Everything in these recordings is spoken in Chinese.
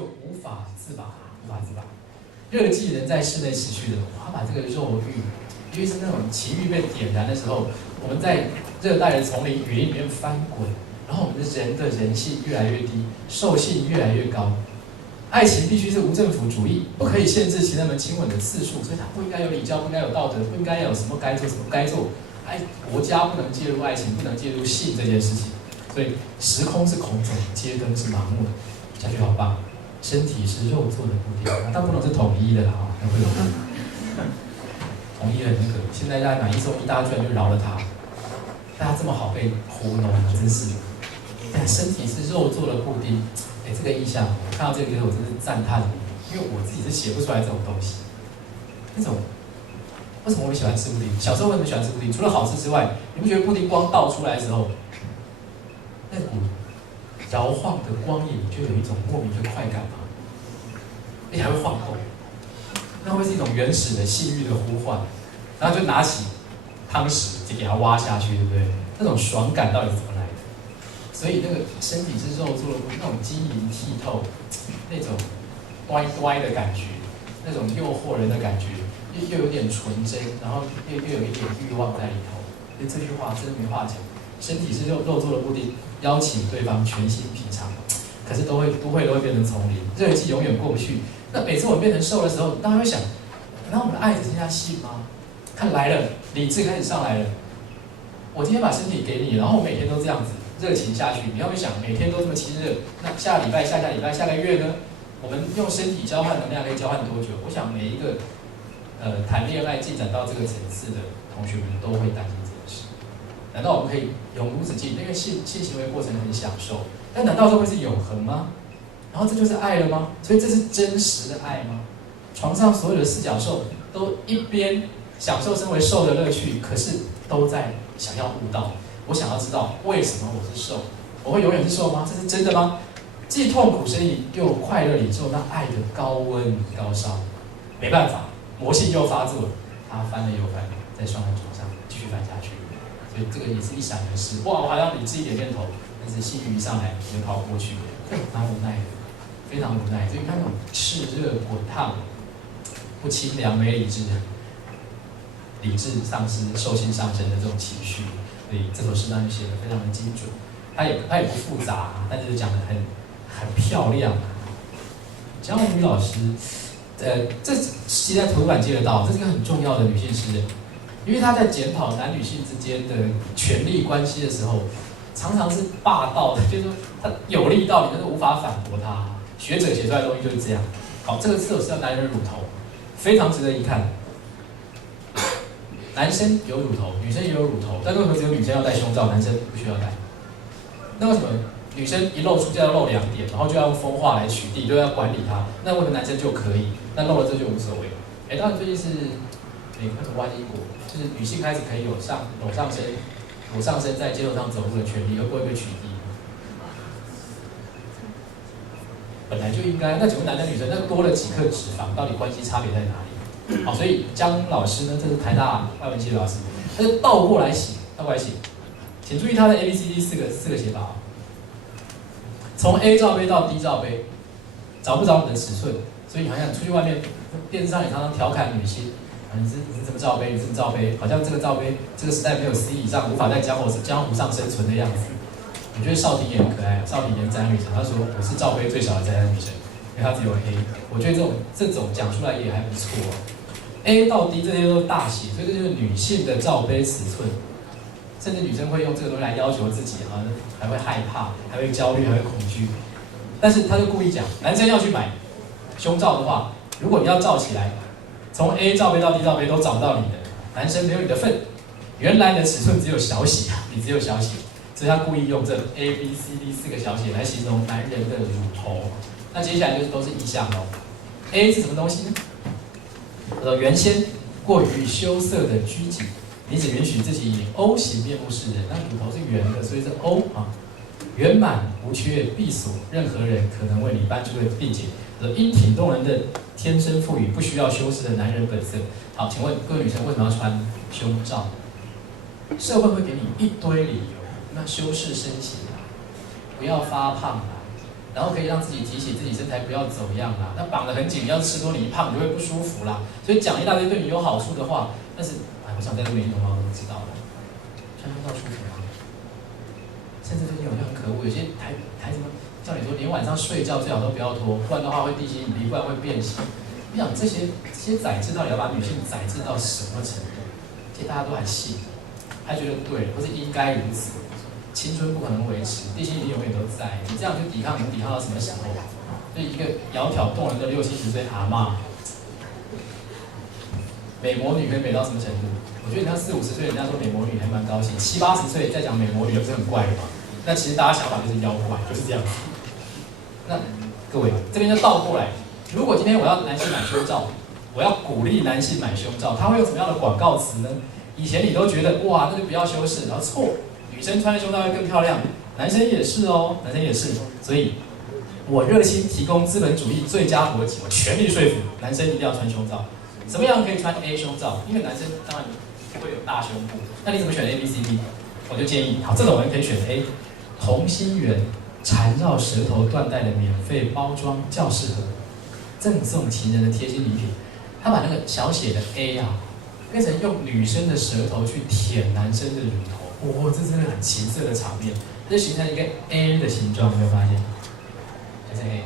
就无法自拔，无法自拔。热悸能在室内持续的，他把这个肉欲，因为是那种情欲被点燃的时候，我们在热带的丛林、雨林里面翻滚，然后我们的人的人性越来越低，兽性越来越高。爱情必须是无政府主义，不可以限制其人们亲吻的次数，所以它不应该有礼教，不应该有道德，不应该有什么该做什么不该做。国家不能介入爱情，不能介入性这件事情。所以时空是空中，街灯是盲目的。下句好棒，身体是肉做的布丁，但不能是统一的啦，那会有统一的那个。现在大家买一送一，大家居然就饶了他，大家这么好被糊弄，真是。但身体是肉做的布丁。这个意象，我看到这个我真是赞叹，因为我自己是写不出来这种东西。那种为什么我们喜欢吃布丁？小时候为什么喜欢吃布丁？除了好吃之外，你不觉得布丁光倒出来的时候，那股摇晃的光影就有一种莫名的快感吗？而且还会晃动，那会是一种原始的性欲的呼唤，然后就拿起汤匙就给它挖下去，对不对？那种爽感到底是怎么来的？所以那个身体是肉做的，那种晶莹剔透，那种乖乖的感觉，那种诱惑人的感觉，又有点纯真，然后又有一点欲望在里头。所以这句话真的没话讲。身体是肉做的布丁，邀请对方全心品尝，可是都会变成丛林，热气永远过不去。那每次我们变成瘦的时候，大家会想，难道我们的爱只剩下性吗？看来了，理智开始上来了。我今天把身体给你，然后我每天都这样子。热情下去，你要不想每天都这么亲热？那下礼拜、下下礼拜、下个月呢？我们用身体交换能量可以交换多久？我想每一个谈恋爱进展到这个层次的同学们都会担心这件事。难道我们可以永无止境？因为性行为过程很享受，但难道这会是永恒吗？然后这就是爱了吗？所以这是真实的爱吗？床上所有的四角兽都一边享受身为兽的乐趣，可是都在想要悟道。我想要知道为什么我是兽，我会永远是兽吗？这是真的吗？既痛苦呻吟又快乐领受那爱的高温高烧，没办法，魔性又发作了，他翻了又翻，在双人床上继续翻下去，所以这个也是一闪而逝。哇，我好像理智一点念头，但是性欲一上来就跑过去，蛮无奈的，非常无奈。所以看那种炽热滚烫、不清凉、没理智，理智丧失、兽性上升的这种情绪。所以这首诗当然写得非常的精准，它也不复杂，但是讲得很漂亮。江红宇老师，这其实在图书馆借得到，这是一个很重要的女性诗人，因为她在检讨男女性之间的权力关系的时候，常常是霸道的，就是说她有力道理，但是无法反驳她。学者写出来的东西就是这样。好，这首诗叫《男人乳头》，非常值得一看。男生有乳头，女生也有乳头，但为什么只有女生要戴胸罩，男生不需要戴？那为什么女生一露出就要露2点，然后就要用风化来取缔，就要管理它？那为什么男生就可以？那露了这就无所谓？当然最近是美国的英国，就是女性开始可以有裸上身在街头上走路的权利，会不会被取缔？本来就应该。那请问男生女生，那多了几克脂肪，到底关系差别在哪里？好，所以江老师呢，这是台大外文系的老师，他是倒过来写，请注意他的 ABCD 四个写法。从 A 罩杯到 D 罩杯，找不着你的尺寸，所以好像出去外面，电视上也常常调侃女性，你是怎么罩杯，你是怎么罩杯，好像这个罩杯这个时代没有 C 以上，无法在江湖上生存的样子。我觉得少婷也很可爱，少婷也是宅男女神，她说我是罩杯最小的宅男女神，因为她只有 A。我觉得这种讲出来也还不错。A 到 D 这些都是大写，所以这就是女性的罩杯尺寸，甚至女生会用这个东西来要求自己，还会害怕，还会焦虑，还会恐惧。但是他就故意讲，男生要去买胸罩的话，如果你要罩起来，从 A 罩杯到 D 罩杯都找不到你的，男生没有你的份。原来的尺寸只有小写，你只有小写，所以他故意用这 A、B、C、D 4个小写来形容男人的乳头。那接下来都是意象喽。A 是什么东西呢？原先过于羞涩的拘谨，你只允许自己以 O 型面目示人。那乳头是圆的，所以是 O 啊，圆满无缺闭锁，任何人可能为你搬出的并且英挺动人的天生赋予不需要修饰的男人本色。好，请问各位女生为什么要穿胸罩？社会会给你一堆理由，那修饰身形啊，不要发胖啊，然后可以让自己提醒自己身材不要走样啦。那绑得很紧，你要吃多你一胖你就会不舒服啦。所以讲一大堆对你有好处的话，但是我想在路边运动猫都知道了，穿胸罩舒服吗？甚至最近好像很可恶，有些台子叫你说连晚上睡觉最好都不要脱，不然的话会地心引力，不然会变形。我想这些宰制到底要把女性宰制到什么程度？其实大家都还信，还觉得对，或是应该如此。青春不可能维持，地心引力永远都在。你这样去抵抗，能抵抗到什么时候？所以一个窈窕动人的60、70岁阿嬷，美魔女可以美到什么程度？我觉得你看40、50岁，人家说美魔女还蛮高兴；70、80岁再讲美魔女，不是很怪的吗？那其实大家想法就是妖怪，就是这样。那各位这边就倒过来。如果今天我要男性买胸罩，我要鼓励男性买胸罩，它会有什么样的广告词呢？以前你都觉得哇，那就不要修饰，然后错，女生穿胸罩会更漂亮，男生也是哦，男生也是。所以，我热心提供资本主义最佳逻辑，我全力说服男生一定要穿胸罩。什么样可以穿 A 胸罩？因为男生当然不会有大胸部，那你怎么选 A、B、C、D？ 我就建议，好，这种人可以选 A， 同心圆缠绕舌头缎带的免费包装较适合。赠送情人的贴心礼品，他把那个小写的 A 啊，变成用女生的舌头去舔男生的乳头，这真的很情色的场面，它就形成一个 A 的形状，有没有发现？这是 A，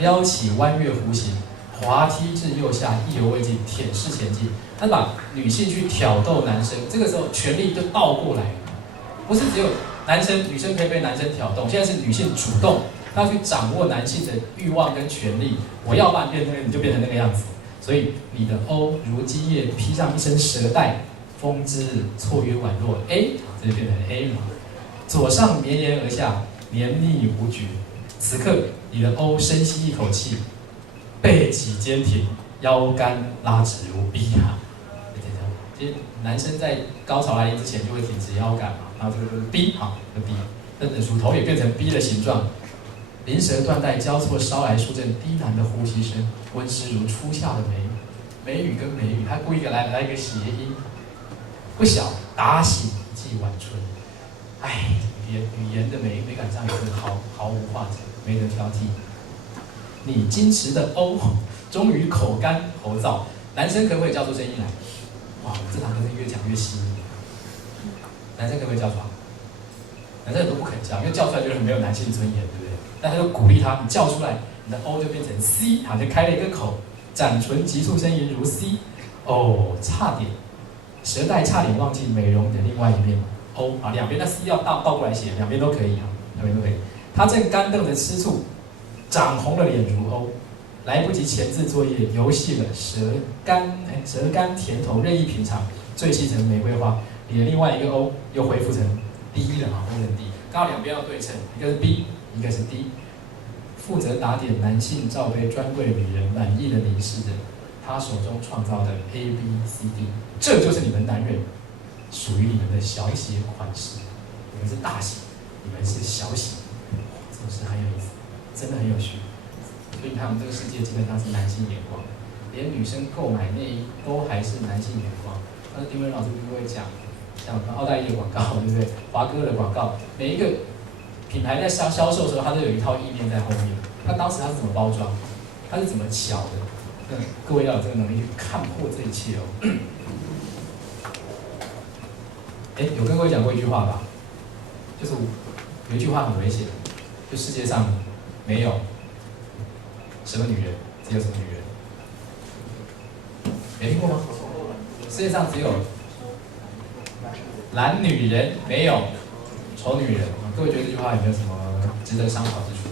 撩起弯月弧形，滑梯至右下，意犹未尽，舔舐前进。他把女性去挑逗男生，这个时候权力就倒过来了，不是只有女生可以被男生挑逗，现在是女性主动。他要去掌握男性的欲望跟权利，我要把你变成那个，你就变成那个样子。所以你的 O 如基叶披上一身蛇带，风之日错约宛若 A， 这就变成 A 了。左上绵延而下，黏腻无局。此刻你的 O 深吸一口气，背脊坚挺，腰杆拉直如 B 啊。其实男生在高潮来临之前就会挺直腰杆嘛，然后这个就是 B 好，这个 B， 那乳头也变成 B 的形状。灵舌缎带交错捎来数阵低喃的呼吸声，温湿如初夏的梅雨跟梅雨，他故意来一个谐音，不晓打醒一季晚春。哎，语言的美感上也是毫无话讲，没得挑剔。你矜持的O，终于口干喉燥，男生可不可以叫出声音来？哇，我们这堂课是越讲越细腻。男生可不可以叫出来？男生都不肯叫，因为叫出来就是没有男性尊严，对不对？但他就鼓励他，你叫出来，你的 O 就变成 C， 好，就开了一个口，展唇急促呻吟如 C， 哦，差点，舌带差点忘记美容的另外一面 O， 啊，两边的 C 要倒过来写，两边都可以啊，两边都可以。他正干瞪着吃醋，长红了脸如 O， 来不及前置作业，游戏了舌干甜头任意品尝，醉气成玫瑰花，你的另外一个 O 又恢复成 D 了啊，恢复成 D， 刚好两边要对称，一个是 B。一个是 D， 负责打点男性罩杯专柜女人满意的凝视着他手中创造的 A、B、C、D， 这就是你们男人属于你们的小写款式。你们是大写，你们是小写，是不是很有意思？真的很有趣。所以你看，我们这个世界基本上是男性眼光，连女生购买内衣都还是男性眼光。但是丁文老师就会讲，像奥黛丽的广告，对不对？华哥的广告，每一个品牌在销售的时候，它都有一套意念在后面。那当时它是怎么包装？它是怎么巧的？各位要有这个能力去看破这一切哦。有跟各位讲过一句话吧？就是有一句话很危险，就世界上没有什么女人，只有什么女人。没听过吗？世界上只有懒女人，没有丑女人。各位觉得这句话有没有什么值得商讨之处？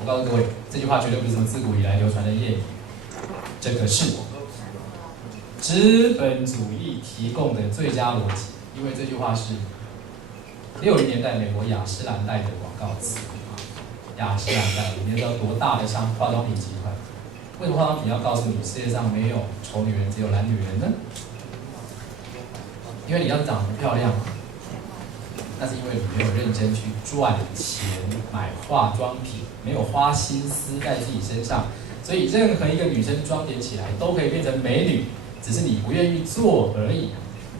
我告诉各位，这句话绝对不是什么自古以来流传的谚语，这个是资本主义提供的最佳逻辑。因为这句话是60年代美国雅诗兰黛的广告词。雅诗兰黛，你知道多大的化妆品集团？为什么化妆品要告诉你世界上没有丑女人，只有懒女人呢？因为你要是长得漂亮，那是因为你没有认真去赚钱买化妆品，没有花心思在自己身上，所以任何一个女生妆点起来都可以变成美女，只是你不愿意做而已。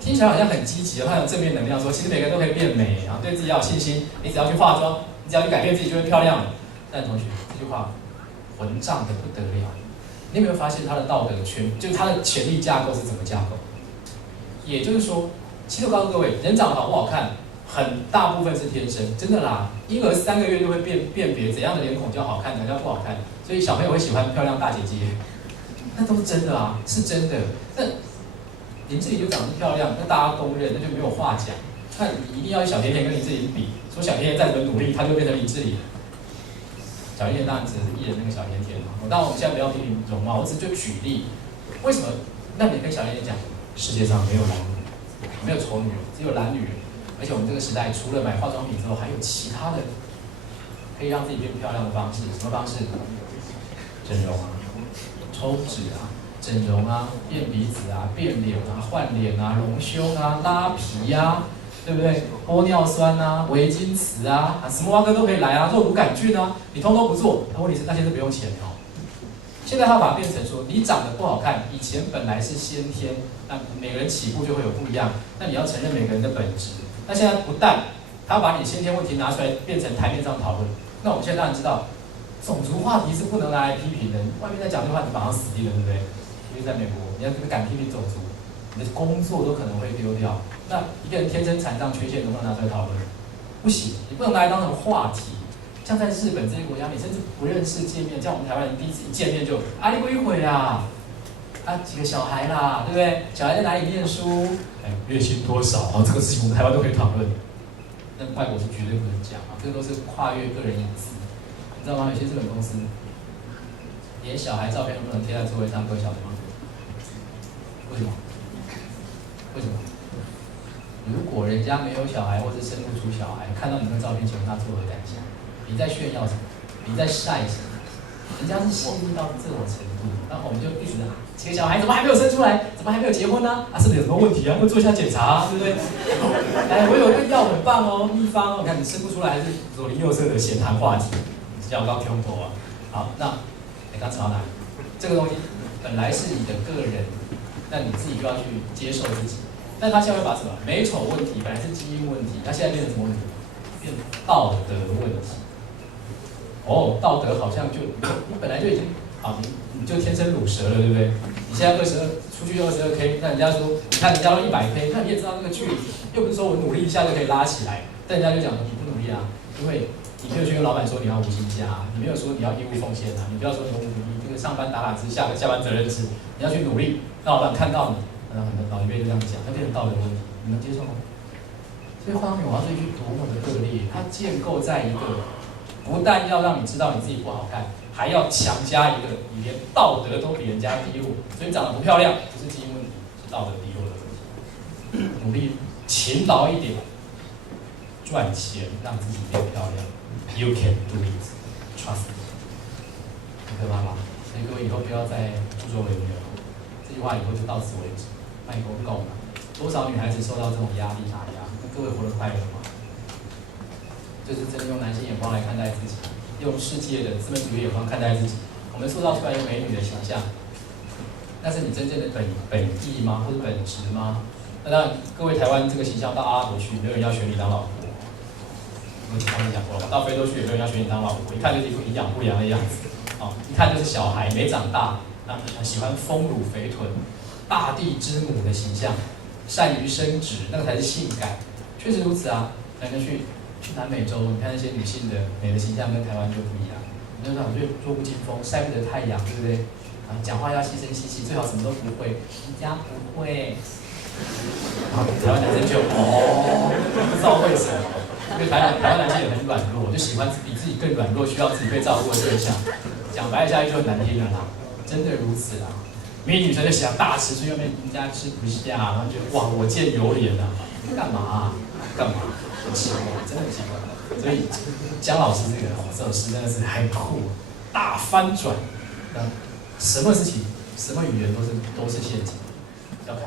听起来好像很积极，好像有正面能量说，其实每个人都可以变美啊，对自己要有信心。你只要去化妆，你只要去改变自己就会漂亮了。但同学，这句话混账的不得了。你有没有发现他的道德就是他的权力架构是怎么架构？也就是说，其实我告诉各位，人长得好不好看，很大部分是天生，真的啦。婴儿3个月就会辨别怎样的脸孔叫好看，怎样叫不好看，所以小朋友会喜欢漂亮大姐姐，那都是真的啊，是真的。那林志玲就长得漂亮，那大家公认，那就没有话讲。那你一定要小甜甜跟林志玲比，说小甜甜再怎么努力，她就变成林志玲。小甜甜当然只是艺人那个小甜甜嘛。当然我们现在不要批评容貌，我只是就举例，为什么？那你跟小甜甜讲，世界上没有男女，没有丑女人，只有懒女人。而且我们这个时代，除了买化妆品之后，还有其他的可以让自己变漂亮的方式。什么方式？整容啊，抽脂啊，整容啊，变鼻子啊，变脸啊，换脸啊，隆胸啊，拉皮啊，对不对？玻尿酸啊，微晶瓷啊，什么蛙哥都可以来啊，肉毒杆菌啊，你通通不做，那问题是那些都不用钱哦。现在他把它变成说，你长得不好看，以前本来是先天，那每个人起步就会有不一样，那你要承认每个人的本质。那现在不但他把你先天问题拿出来变成台面上讨论，那我们现在当然知道，种族话题是不能拿来批评的。外面在讲这话，你马上死定了，对不对？因为在美国，你要敢批评种族，你的工作都可能会丢掉。那一个人天生残障缺陷能不能拿出来讨论？不行，你不能拿来当成话题。像在日本这些国家，你甚至不认识见面，像我们台湾人第一次一见面就啊你归回啦，啊几个小孩啦，对不对？小孩在哪里念书？月薪多少啊？这个事情我们台湾都可以讨论。那外国是绝对不能讲啊，这个都是跨越个人隐私，你知道吗？有些日本公司连小孩照片都不能贴在座位上，各位晓得吗？为什么？为什么？如果人家没有小孩或者生不出小孩，看到你那个照片，请问他作何感想？你在炫耀什么？你在晒什么？人家是细腻到这种程度，然后我们就一直几个小孩怎么还没有生出来？怎么还没有结婚呢？啊，是不是有什么问题啊？会做一下检查啊，对不对？哎，我有一个药很棒哦，秘方哦，你看你生不出来还是左邻右舍的闲谈话题，叫高胸头啊。好，那你刚讲到哪里？这个东西本来是你的个人，那你自己就要去接受自己。但他现在会把什么美丑问题，本来是基因问题，他现在变成什么问题？变道德问题。哦，道德好像就你本来就已经好，你就天生乳蛇了，对不对？你现在出去22K， 那人家说，你看人家都100K， 那你也知道那个距离，又不是说我努力一下就可以拉起来，但人家就讲你不努力啊，因为你没有去跟老板说你要无薪假，你没有说你要义务奉献啊，你不要说你这个上班打制，下班责任制，你要去努力，让老板看到你，然后很多老一辈就这样讲，那变成道德问题，你能接受吗？所以化妆品王这一句多么的恶劣，它建构在一个不但要让你知道你自己不好看，还要强加一个你连道德都比人家低落，所以你长得不漂亮不是基因问题，是道德低落的问题。努力勤劳一点，赚钱让自己变漂亮 ，You can do it, trust me。很可怕吧？所以各位以后不要再助纣为虐了。这句话以后就到此为止，麦克够了。多少女孩子受到这种压力打压？那各位活得快乐吗？就是真的用男性眼光来看待自己，用世界的资本主义眼光看待自己。我们塑造出来一个美女的形象，那是你真正的本意吗？或者本质吗？那当然，各位台湾这个形象到阿拉伯去，没有人要选你当老婆。我刚才讲过了吧？到非洲去也没有人要选你当老婆，一看就是一副营养不良的样子，哦，一看就是小孩没长大，那喜欢丰乳肥臀、大地之母的形象，善于生殖，那个才是性感。确实如此啊，来跟去南美洲，你看那些女性的美的形象跟台湾就不一样。你就想，就弱不禁风，晒不得太阳，对不对？啊，讲话要细声细气，最好什么都不会。你家不会。好，台湾男生就不知道为什么，因为台湾男生也很软弱，就喜欢比自己更软弱、需要自己被照顾的对象。讲白了下去就很难听了啦，真的如此啦。美女生就想大吃，去外面人家吃不下，然后觉得哇，我见犹怜啊，干嘛啊？干嘛？很奇怪，真的很奇怪。所以姜老师这首诗真的是很酷，大翻转，什么事情、什么语言都是陷阱，要看。